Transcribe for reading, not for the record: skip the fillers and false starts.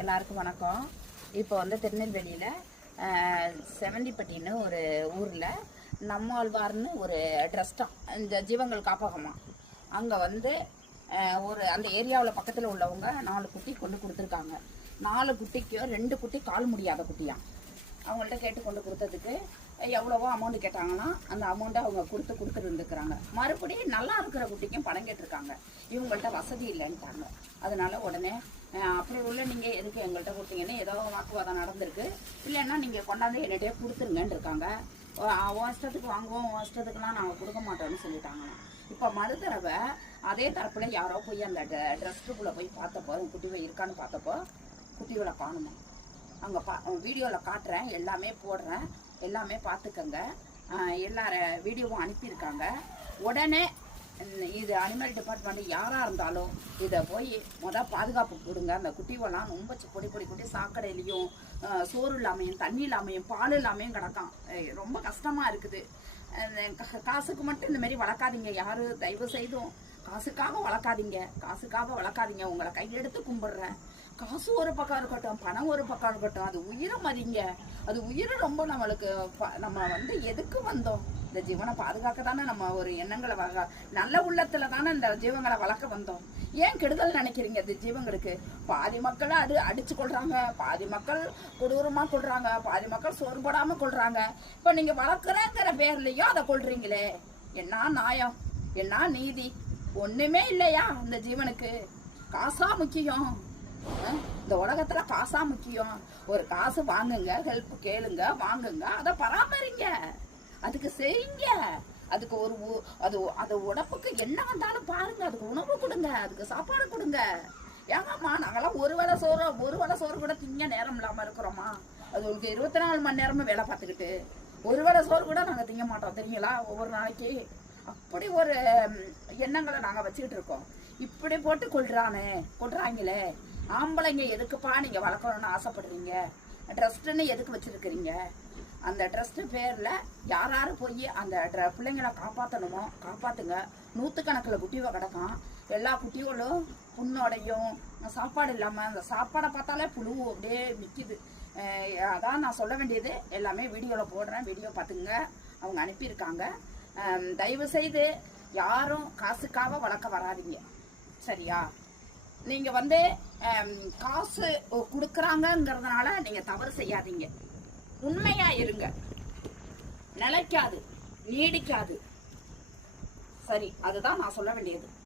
எல்லாருக்கும் வணக்கம். இப்போ வந்து திருநெல்வேலியில் செவந்திப்பட்டின்னு ஒரு ஊரில் நம்மாழ்வார்னு ஒரு ட்ரஸ்டாம், இந்த ஜீவங்கள் காப்பகமா. அங்கே வந்து அந்த ஏரியாவில் பக்கத்தில் உள்ளவங்க 4 குட்டி கொண்டு கொடுத்துருக்காங்க. 4 குட்டிக்கு 2 குட்டி கால் முடியாத குட்டியாம். அவங்கள்ட்ட கேட்டு கொண்டு கொடுத்ததுக்கு எவ்வளவோ அமௌண்ட் கேட்டாங்கன்னா அந்த அமௌண்ட்டை அவங்க கொடுத்துட்டு இருந்துக்கிறாங்க. மறுபடியும் நல்லா இருக்கிற குட்டிக்கும் பணம் கேட்டிருக்காங்க. இவங்கள்ட்ட வசதி இல்லைன்ட்டாங்க. அதனால உடனே அப்படி உள்ள நீங்கள் எதுக்கு எங்கள்கிட்ட கொடுத்தீங்கன்னு ஏதோ வாக்குவாதம் நடந்திருக்கு. இல்லைன்னா நீங்கள் கொண்டாந்து என்னிட்டே கொடுத்துருங்கன்னு இருக்காங்க. உன் இஷ்டத்துக்கு வாங்குவோம், உன் இஷ்டத்துக்குலாம் நாங்கள் கொடுக்க மாட்டோம்னு சொல்லிட்டாங்களாம். இப்போ மறுதடவை அதே தரப்பில் யாரோ போய் அந்த ட்ரெஸ்ஸுக்குள்ளே போய் பார்த்தப்போ குட்டி இருக்கான்னு பார்த்தப்போ குட்டிகளை காணுமா. அங்கே வீடியோவில் காட்டுறேன், எல்லாமே போடுறேன், எல்லாமே பார்த்துக்கங்க. எல்லாரும் வீடியோவும் அனுப்பியிருக்காங்க. உடனே இது அனிமல் டிபார்ட்மெண்ட் யாராக இருந்தாலும் இதை போய் பாதுகாப்பு கொடுங்க. அந்த குட்டிவெல்லாம் ரொம்ப பொடி சாக்கடையிலையும் சோறு இல்லாமையும் தண்ணி இல்லாமையும் பால் இல்லாமையும் கிடக்கான். ரொம்ப கஷ்டமாக இருக்குது. காசுக்கு மட்டும் இந்த மாதிரி வளர்க்காதீங்க. யாரும் தயவு செய்தும் காசுக்காக வளர்க்காதீங்க. உங்களை கையெடுத்து கும்பிடுறேன். காசு ஒரு பக்கம் இருக்கட்டும், பணம் ஒரு பக்கம் இருக்கட்டும், அது உயிரை மதிங்க. அது உயிரை ரொம்ப நம்மளுக்கு நம்ம வந்து எதுக்கு வந்தோம்? இந்த ஜீவனை பாதுகாக்க தானே நம்ம ஒரு எண்ணங்களை நல்ல உள்ளத்துல தானே இந்த ஜீவங்களை வளர்க்க வந்தோம். ஏன் கெடுதல் நினைக்கிறீங்க? இந்த ஜீவங்களுக்கு பாதி மக்கள் அடிச்சு கொள்றாங்க, பாதி மக்கள் கொடூரமா கொள்றாங்க, பாதி மக்கள் சோர்படாம கொள்றாங்க. இப்ப நீங்க வளர்க்குறேங்கிற பேர்லயும் அதை கொள்றீங்களே, என்ன நியாயம், என்ன நீதி? ஒண்ணுமே இல்லையா இந்த ஜீவனுக்கு? காசா முக்கியம். இந்த உலகத்துல காசா முக்கியம். ஒரு காசு வாங்குங்க, ஹெல்ப் கேளுங்க, வாங்குங்க, அதை பராமரிங்க, அதுக்கு செய்யுங்க. அதுக்கு அது உடம்புக்கு என்ன வந்தாலும் பாருங்க, அதுக்கு உணவு கொடுங்க, அதுக்கு சாப்பாடு கொடுங்க. ஏங்கம்மா நாங்கெல்லாம் ஒரு வேளை சோறு கூட திங்க நேரம் இல்லாம இருக்கிறோமா? அது உங்களுக்கு 24 மணி நேரமும் வேலை பார்த்துக்கிட்டு ஒரு வேளை சோறு கூட நாங்க திங்க மாட்டோம் தெரியுங்களா? ஒவ்வொரு நாளைக்கு அப்படி ஒரு எண்ணங்களை நாங்க வச்சுக்கிட்டு இருக்கோம். இப்படி போட்டு கொள்றாங்களே. ஆம்பளைங்க எதுக்குப்பா நீங்க வளர்க்கணும்னு ஆசைப்படுறீங்க? ட்ரஸ்ட்ன்னு எதுக்கு வச்சிருக்கிறீங்க? அந்த ட்ரஸ்ட் பேர்ல யாரு போய் அந்த பிள்ளைங்களை காப்பாற்றணுமோ காப்பாத்துங்க. 100கணக்கில் குட்டிவை கிடக்கும். எல்லா குட்டிகளும் புண்ணோடையும் சாப்பாடு இல்லாம அந்த சாப்பாடை பார்த்தாலே புழு அப்படியே நிற்கிது. அதான் நான் சொல்ல வேண்டியது. எல்லாமே வீடியோல போடுறேன், வீடியோ பார்த்துங்க. அவங்க அனுப்பியிருக்காங்க. தயவு செய்து யாரும் காசுக்காக வளர்க்க வராதிங்க, சரியா? நீங்க வந்து காசு கொடுக்குறாங்கிறதுனால நீங்க தவறு செய்யாதீங்க. உண்மையா இருங்க. நிலைக்காது, நீடிக்காது. சரி, அதுதான் நான் சொல்ல வேண்டியது.